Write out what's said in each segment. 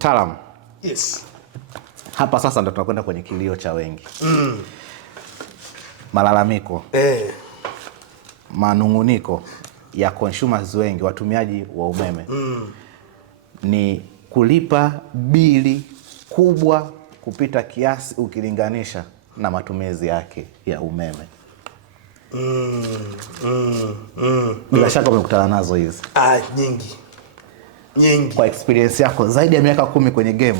Mtaalamu. Yes. Hapa sasa ndo tunakwenda kwenye kilio cha wengi. Malalamiko. Manunguniko ya consumers wengi, watumiaji wa umeme. Ni kulipa bili kubwa kupita kiasi ukilinganisha na matumizi yake ya umeme. Bila shaka umekutana nazo hizi. Nyingi. Kwa experience yako zaidi ya miaka 10 kwenye game.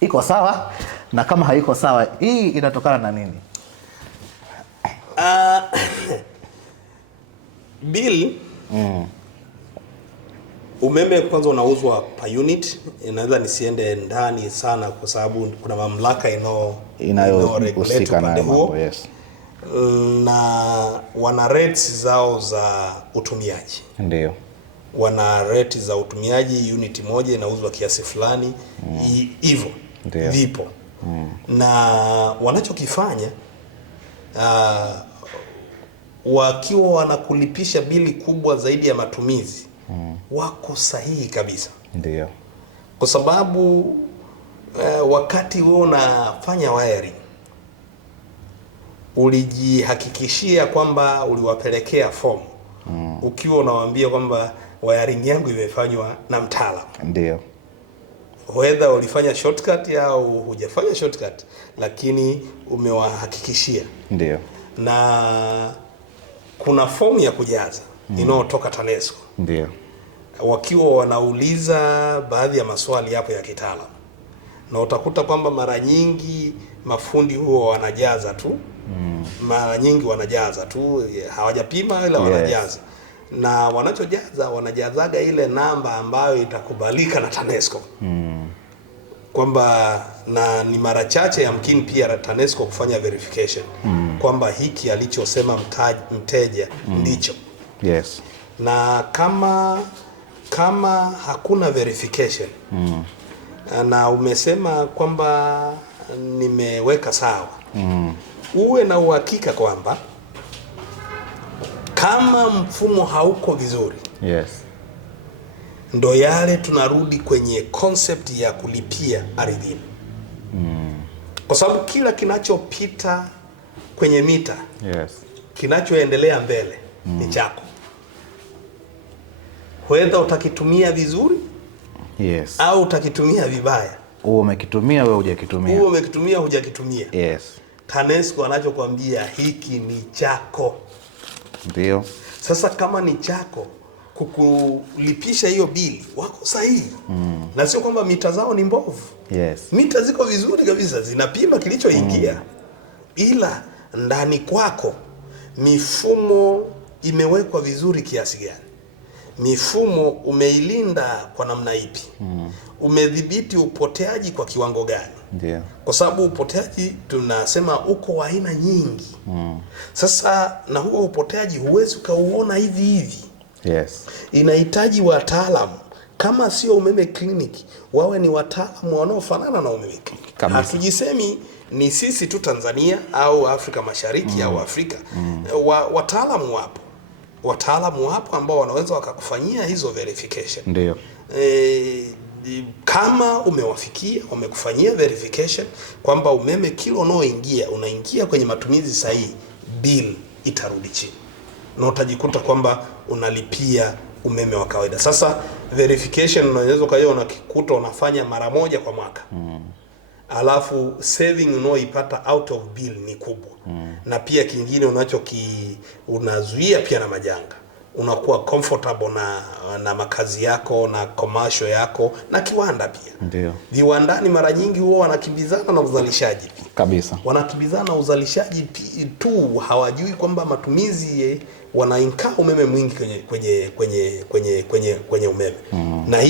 Iko sawa? Na kama haiko sawa, hii inatokana na nini? Bill, umeme kwanza unauzwa per unit. Inaweza nisiende ndani sana kwa sababu kuna mamlaka inayoregulate upande huo. Yes. Na wana rates zao za utumiaji. Ndio. Wana rate za utumiaji, unit moja inauzwa kiasi fulani. Hivyo vipo. Na wanachokifanya wakiwa wanakulipisha bili kubwa zaidi ya matumizi, wako sahihi kabisa. Ndio. Kwa sababu wakati wewe unafanya wiring, ulijihakikishia kwamba uliwapelekea form ukiwa unawaambia kwamba wiring yangu imefanywa na mtaalamu. Ndio. Whether ulifanya shortcut au hujafanya shortcut, lakini umewahakikishia. Ndio. Na kuna fomu ya kujaza inayotoka TANESCO. Ndio. Wakiwa wanauliza baadhi ya maswali hapo ya kitaalamu. Na utakuta kwamba mara nyingi mafundi huo wanajaza tu. Mara nyingi wanajaza tu, hawajapima ila wanajaza. Na wanachojaza wanajazaga ile namba ambayo itakubalika na TANESCO. Kwamba na ni mara chache yamkini pia TANESCO kufanya verification kwamba hiki alichosema mteja ndicho. Yes. Na kama hakuna verification na umesema kwamba nimeweka sawa, uwe na uhakika kwamba kama mfumo hauko vizuri, yes, ndo yale tunarudi kwenye concept ya kulipia ardhini. Kwa sababu kila kinachopita kwenye mita, yes, kinachoendelea mbele ni chako. Whether utakitumia vizuri, yes, au utakitumia vibaya. Uwe umekitumia wewe hujakitumia. Uwe umekitumia hujakitumia. Yes. TANESCO anachokuambia hiki ni chako. Ndio. Sasa kama ni chako, kukulipisha hiyo bili wako sahihi. Na sio kwamba mita zao ni mbovu. Yes. Mita ziko vizuri kabisa, zinapima kilichoingia. Ila ndani kwako mifumo imewekwa vizuri kiasi gani? Mifumo umeilinda kwa namna ipi? Umedhibiti upoteaji kwa kiwango gani? Ndio. Kwa sababu upoteaji tunasema uko wa aina nyingi. Sasa na huo upoteaji huwezi ukauona hivi hivi. Yes. Inahitaji wataalamu, kama sio umeme kliniki, wawe ni wataalamu wanaofanana na umeme kliniki. Hatujisemi ni sisi tu Tanzania au Afrika Mashariki au Afrika. Wataalamu wapo. Wataalamu wapo ambao wanaweza wakakufanyia hizo verification. Ndio. Kama umewafikia, wamekufanyia verification kwamba umeme kilo unaingia kwenye matumizi sahihi, bill itarudi chini. Na utajikuta kwamba unalipia umeme wa kawaida. Sasa verification unaweza unakikuta unafanya mara moja kwa mwaka. Alafu saving unaoipata out of bill ni kubwa. Na pia kingine unazuia pia na majanga. Unakuwa comfortable na makazi yako na commercial yako na kiwanda pia. Ndio. Viwandani mara nyingi huwa wanakimbizana na uzalishaji pia. Kabisa. Wanakimbizana na uzalishaji tu, hawajui kwamba matumizi wanainkaa umeme mwingi kwenye umeme. Na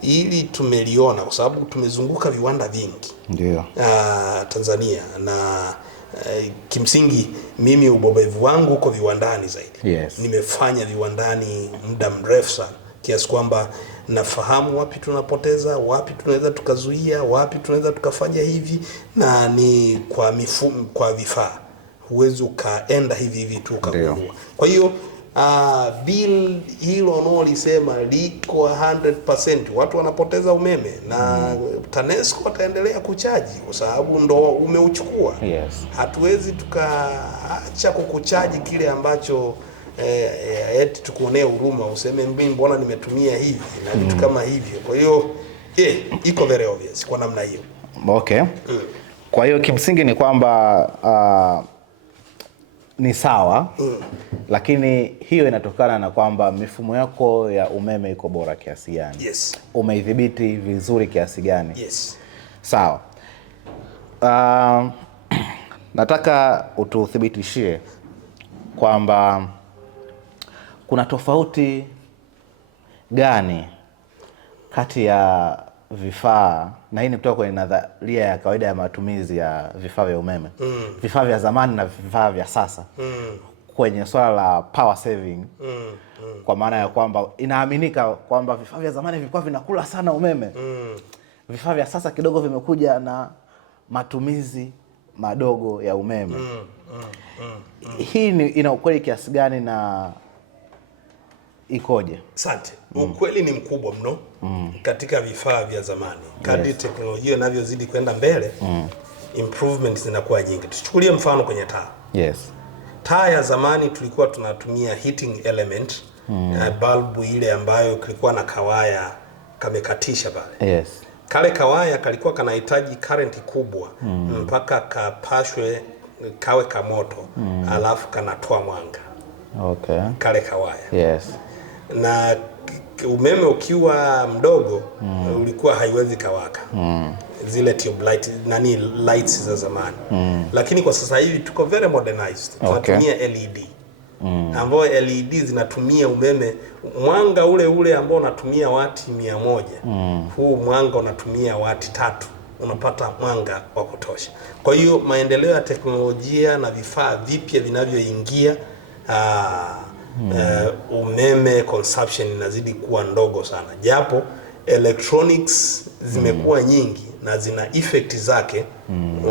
hili tumeliona kwa sababu tumezunguka viwanda vingi. Ndio. Tanzania na kimsingi mimi ubobevu wangu uko viwandani zaidi. Yes. Nimefanya viwandani muda mrefu sana kiasi kwamba nafahamu wapi tunapoteza, wapi tunaweza tukazuia, wapi tunaweza tukafanya hivi, na ni kwa mifumo, kwa vifaa. Huwezi ukaenda hivi tu ukagundua. Kwa hiyo bill hilo unaolisema liko 100%, watu wanapoteza umeme na TANESCO wataendelea kuchaji kwa sababu ndo umeuchukua. Yes. Hatuwezi tukaacha kukuchaji kile ambacho eti tukuonee huruma useme mimi mbona nimetumia hivi na vitu kama hivyo. Kwa hiyo iko very obvious kwa namna hiyo. Okay. Kwa hiyo kimsingi ni kwamba ni sawa, lakini hiyo inatokana na kwamba mifumo yako ya umeme iko bora kiasi gani. Yes. Umeidhibiti vizuri kiasi gani. Yes. Sawa. Nataka ututhibitishie kwamba kuna tofauti gani kati ya vifaa, na hii ni kutoka kwenye nadharia ya kawaida ya matumizi ya vifaa vya umeme, vifaa vya zamani na vifaa vya sasa, kwenye swala la power saving. Kwa maana ya kwamba inaaminika kwamba vifaa vya zamani vilikuwa vinakula sana umeme, vifaa vya sasa kidogo vimekuja na matumizi madogo ya umeme. Hii ina ukweli kiasi gani na ikoje? Asante. Ukweli ni mkubwa mno katika vifaa vya zamani. Kadri teknolojia inavyozidi kwenda mbele, improvements zinakuwa nyingi. Tuchukulie mfano kwenye taa. Yes. Taa ya zamani tulikuwa tunatumia heating element, bulb ile ambayo kulikuwa na kawaya kamekatisha pale. Yes. Kale kawaya kalikuwa kanahitaji current kubwa mpaka kapashwe kawe kamoto, alafu kanatoa mwanga. Okay. Kale kawaya. Yes. Na umeme ukiwa mdogo ulikuwa haiwezi kawaka. Zile tube light, lights za zamani. Lakini kwa sasa hivi tuko very modernized. Tunatumia LED. Ambayo LED zinatumia umeme, mwanga ule ambao unatumia wati 100. Huu mwanga unatumia wati 3. Unapata mwanga wa kutosha. Kwa hiyo maendeleo ya teknolojia na vifaa vipya vinavyoingia, umeme consumption inazidi kuwa ndogo sana, japo electronics zimekuwa nyingi na zina effect zake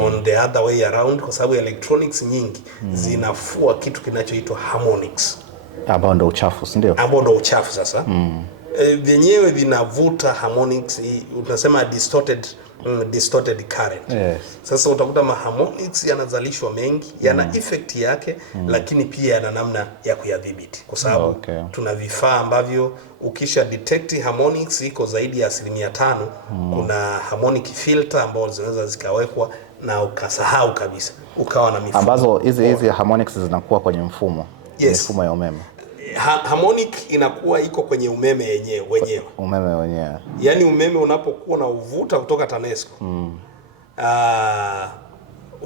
on the other way around, kwa sababu electronics nyingi zinafua kitu kinachoitwa harmonics, ambao ndo uchafu, si ndio? Ambao ndo uchafu sasa. Vyenyewe vinavuta harmonics, unasema distorted current. Yes. Sasa utakuta harmonics yanazalishwa mengi, yana effect yake, lakini pia yana namna ya kuyadhibiti, kwa sababu tuna vifaa ambavyo ukisha detect harmonics iko zaidi ya 5%, kuna harmonic filter ambazo zinaweza zikawekwa na ukasahau kabisa, ukawa na mifumo ambazo hizi harmonics zinakuwa kwenye mfumo. Yes. Mifumo ya umeme. Harmonic inakuwa iko kwenye umeme wenyewe. Umeme wenyewe. Yaani umeme unapokuwa na uvuta kutoka TANESCO,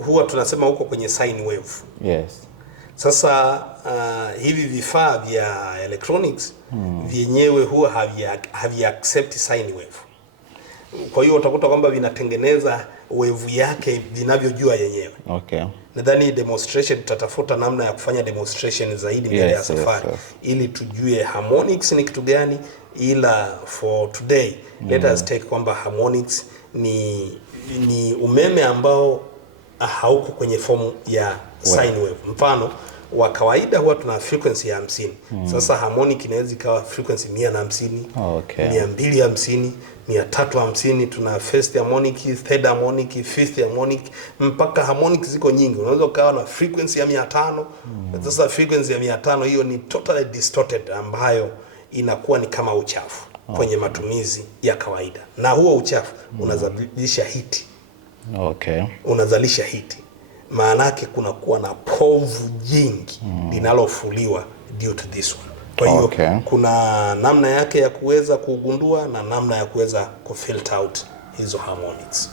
huwa tunasema huko kwenye sine wave. Yes. Sasa hivi vifaa vya electronics vyenyewe huwa havi accept sine wave. Kwa hiyo utakuta kwamba vinatengeneza wave yake vinavyojua yenyewe. Okay. Nadhani demonstration, tutatafuta namna ya kufanya demonstration zaidi mbele ya safari, ili tujue harmonics ni kitu gani, ila for today let us take kwamba harmonics ni umeme ambao hauko kwenye form ya sine wave. Mfano wa kawaida huwa tuna frequency ya 50. Sasa harmonic inaweza ikawa frequency 150, 250, 350. Tuna first harmonic, third harmonic, fifth harmonic, mpaka harmonic ziko nyingi. Unaweza ukawa na frequency ya 500. Sasa frequency ya 500 hiyo ni totally distorted, ambayo inakuwa ni kama uchafu kwenye matumizi ya kawaida, na huo uchafu unazalisha heat. Unazalisha heat. Maana yake kuna kuwa na povu jingi linalofuliwa due to this one. Kwa hiyo kuna namna yake ya kuweza kugundua na namna ya kuweza kufilter out hizo harmonics.